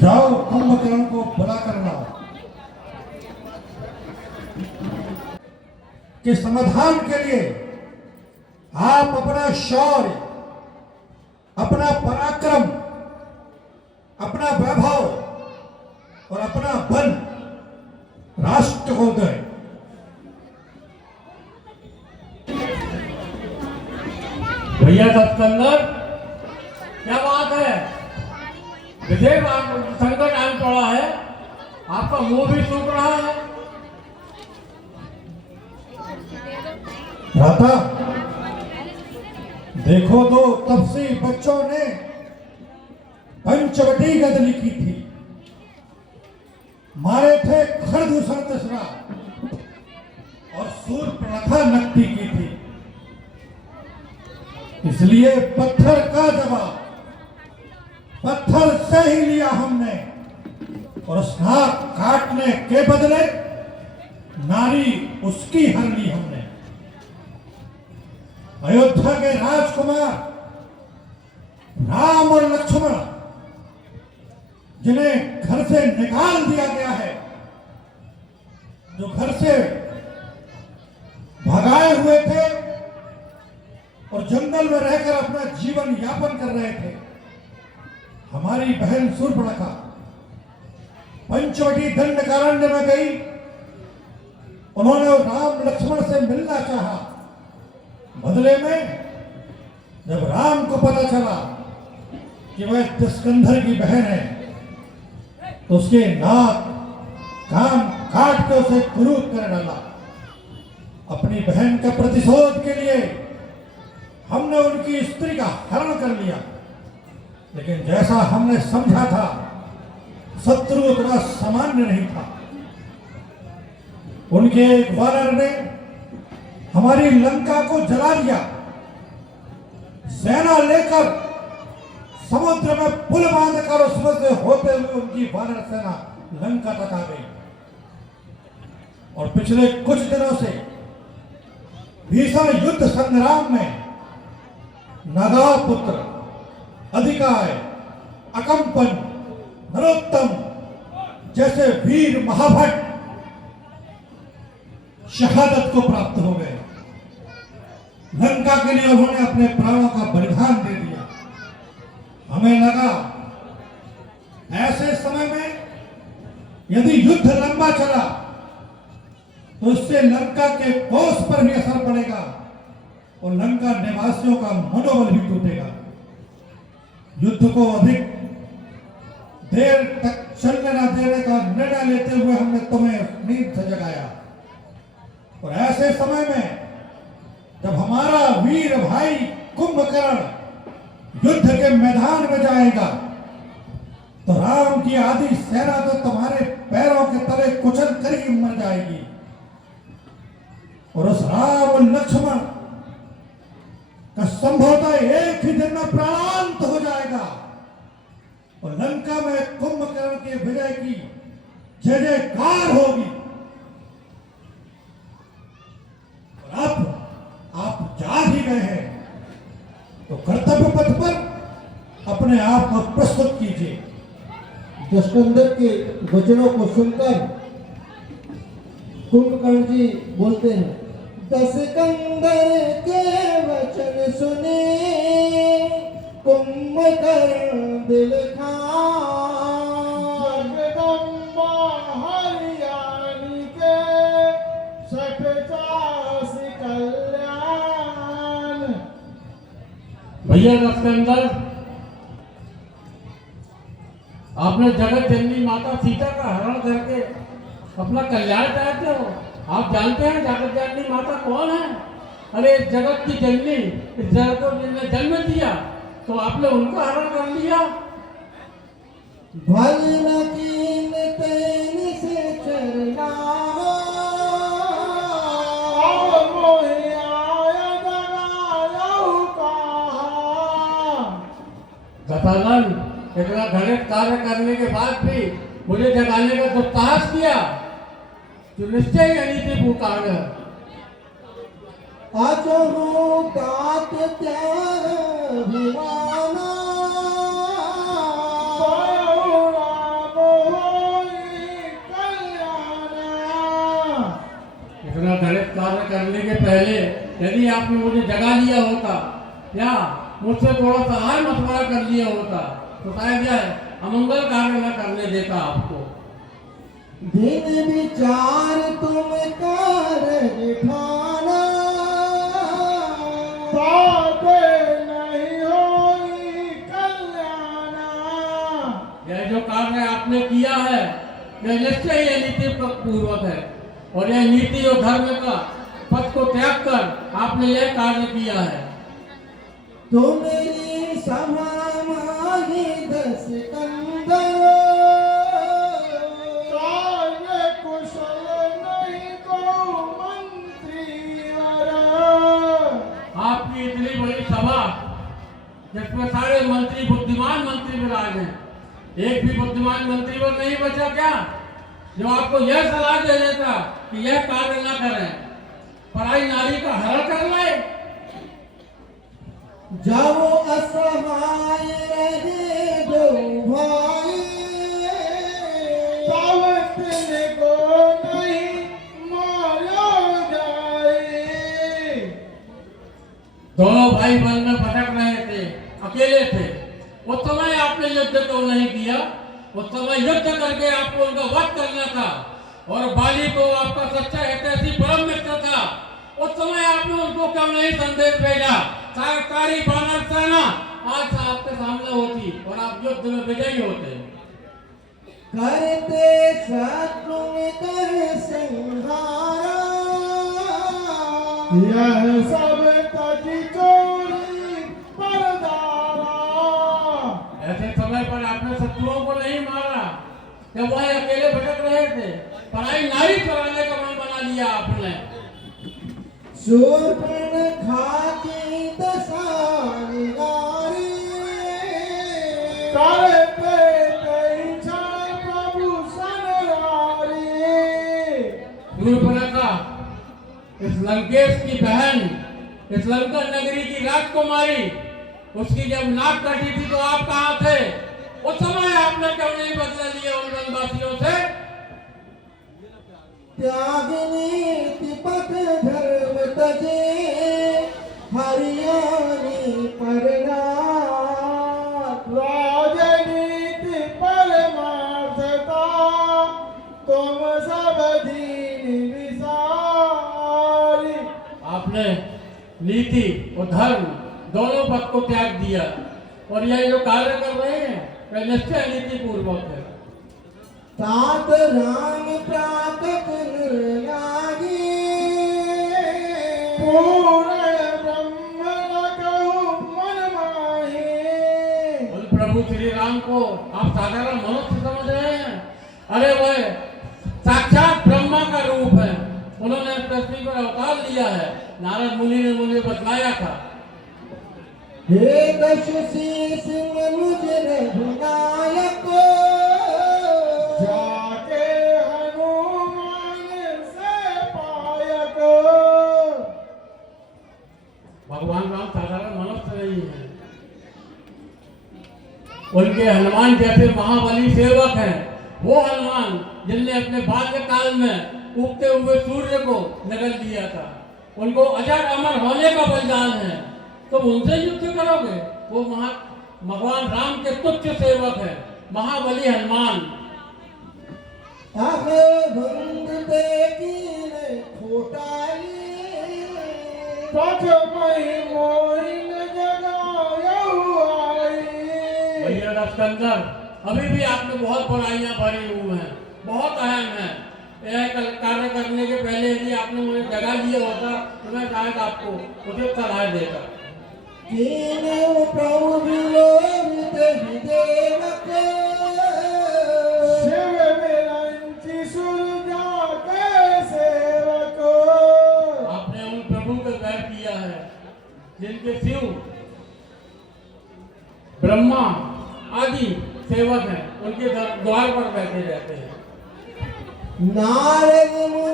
जाओ कुंभकर्ण को बुला कर लाओ कि समाधान के लिए आप अपना शौर्य, अपना पराक्रम, अपना वैभव और अपना बल राष्ट्र को दें। भैया सतकंदर, क्या बात है? विजय संकट आन पड़ा है, आपका मुंह भी सूख रहा है। भ्राता देखो तो तब से बच्चों ने पंचवटी गद लिखी थी, मारे थे खरदूषण तसरा और सूर्पणखा नकटी की थी। इसलिए पत्थर का जवाब पत्थर से ही लिया हमने और उस नाक काटने के बदले नारी उसकी हर ली हमने। अयोध्या के राजकुमार राम और लक्ष्मण जिन्हें घर से निकाल दिया गया है, जो घर से भगाए हुए थे और जंगल में रहकर अपना जीवन यापन कर रहे थे, हमारी बहन सूर्पणखा पंचवटी दंडकारण्य में गई। उन्होंने राम लक्ष्मण से मिलना चाहा। बदले में जब राम को पता चला कि वह दशकंधर की बहन है, तो उसके नाक कान काट के उसे क्रूर कर डाला। अपनी बहन का प्रतिशोध के लिए हमने उनकी स्त्री का हरण कर लिया, लेकिन जैसा हमने समझा था शत्रु उतना सामान्य नहीं था। उनके एक वानर ने हमारी लंका को जला दिया। सेना लेकर समुद्र में पुल बांधकर उसमें से होते हुए उनकी वानर सेना लंका तक आ गई। और पिछले कुछ दिनों से भीषण युद्ध संग्राम में नगापुत्र, अधिकाय, अकंपन, नरोत्तम जैसे वीर महाभट शहादत को प्राप्त हो गए। लंका के लिए उन्होंने अपने प्राणों का बलिदान दे दिया। हमें लगा ऐसे समय में यदि युद्ध लंबा चला तो इससे लंका के कोष पर भी असर पड़ेगा और लंका निवासियों का मनोबल भी टूटेगा। युद्ध को अधिक देर तक चलने न देने का निर्णय लेते हुए हमने तुम्हें नींद से जगाया। और ऐसे समय में जब हमारा वीर भाई कुंभकर्ण युद्ध के मैदान में जाएगा, तो राम की आधी सेना तो तुम्हारे पैरों के तले कुचल कर ही मर जाएगी। और उस राम और लक्ष्मण का संभवतः एक ही दिन में प्राणांत हो जाएगा और लंका में कुंभकर्ण के विजय की जय जयकार होगी। और अब आप जा ही गए हैं तो कर्तव्य पथ पर अपने आप को प्रस्तुत कीजिए। दशकंधर के वचनों को सुनकर कुंभकर्ण जी बोलते हैं, दशकंधर के वचन सुने कुंभकर्ण दिल खान, जगदम्बा हरियाणी के सठचास कल्याण। भैया दशकंदर, आपने जगत जननी माता सीता का हरण करके अपना कल्याण चाहते हो। आप जानते हैं जगत जननी माता कौन है? अरे जगत की जननी, इस जगत को जिन्होंने जन्म दिया, तो आपने उनको हरण कर लिया। गतानन, इतना घृणित कार्य करने के बाद भी मुझे जगाने का दुस्साहस किया, जो निश्चय यही थी पुकार। अचरो तात त्यार भिवाना, पहले यदि आपने मुझे जगा लिया होता या मुझसे थोड़ा सहाय मशवरा कर लिया होता तो शायद यह अमंगल कार्य न करने देता आपको। दिन विचार तुम कार्य ठाना, बातें नहीं होई कल्याणा। यह जो कार्य आपने किया है यह निश्चय ही नीति पूर्वक है और यह नीति और धर्म का पथ को त्याग कर आपने यह कार्य किया है। तो मेरी सभा माही 10 कंदर, कार्य कुशल नहीं को मंत्री वर। आपकी इतनी बड़ी सभा जिसमें सारे मंत्री बुद्धिमान मंत्री विराज हैं, एक भी बुद्धिमान मंत्री वो नहीं बचा क्या जो आपको यह सलाह दे देता कि यह कार्य न करें, पराई नारी का हरण कर लाए। जाओ असहाय रहे दो भाई, तब तिनको नहीं मारा जाए। दोनों भाई वन में भटक रहे थे, अकेले थे। उस समय आपने युद्ध क्यों नहीं किया? उस समय युद्ध करके आपको उनका वध करना था और बाली को आपका सच्चा हितैषी परम मित्र था। उस समय आपने उनको क्यों नहीं संदेश भेजा? सारी बानर सेना आज आपके सामने होती और आप युद्ध में विजयी होते। करते शत्रु कर संहारा, यह सब तजी चोरी परदारा। ऐसे समय पर आपने शत्रुओं को नहीं मारा जब वह अकेले भटक रहे थे, पराई नारी चुराने का मन बना लिया आपने। शूर्पण खाकी दशारी नारी, करते इच्छा प्रभु सनरारी। शूर्पणखा इस लंकेश की बहन, इस लंका नगरी की राजकुमारी, उसकी जब नाक कटी थी तो आप कहाँ थे? उस समय आपने क्यों नहीं बदला लिया उन वनवासियों से? त्यागिनी पथ धर्म तजे, हरियाणी परनाथ। राजनीति परमार्थता, तुम सब दीन विसारी। आपने नीति और धर्म दोनों पथ को त्याग दिया और यह जो कार्य कर रहे हैं वह निश्चय नीति पूर्वक है। तात राम प्राकट निर्नागी, पूर्ण ब्रह्म न कहूँ मन माही। उन प्रभु श्री राम को आप साधारण मनुष्य समझ रहे हैं? अरे वह साक्षात ब्रह्मा का रूप है। उन्होंने पृथ्वी पर अवतार लिया है। नारद मुनि ने मुझे बतलाया था। हे दशसी सिंह मुझ रघुनायक, जाके हनुमान से पायक। भगवान राम साधारण मनुष्य नहीं है। उनके हनुमान जैसे महाबली सेवक हैं। वो हनुमान जिनने अपने बाल्यकाल में उगते हुए सूर्य को निगल दिया था, उनको अजर अमर होने का बलिदान है। तो उनसे युद्ध करोगे? वो भगवान राम के तुच्छ सेवक है, महाबली हनुमान। आगे भंग देखी खोटाई, पथ मई मोइन जगायऊ आई। भैया रसकंदर, अभी भी आपने बहुत बुराइयां भरी हुई हैं, बहुत अहम है। यह कार्य करने के पहले यदि आपने मुझे जगा लिया होता तो मैं शायद आपको उचित सलाह देता। तीनों प्रभु विलोभित देवक, शिव विरंची सुरजा के सेवक। आपने उन प्रभु का वैर किया है जिनके शिव, ब्रह्मा आदि सेवक हैं, उनके द्वार पर बैठे रहते हैं। नारद मुनि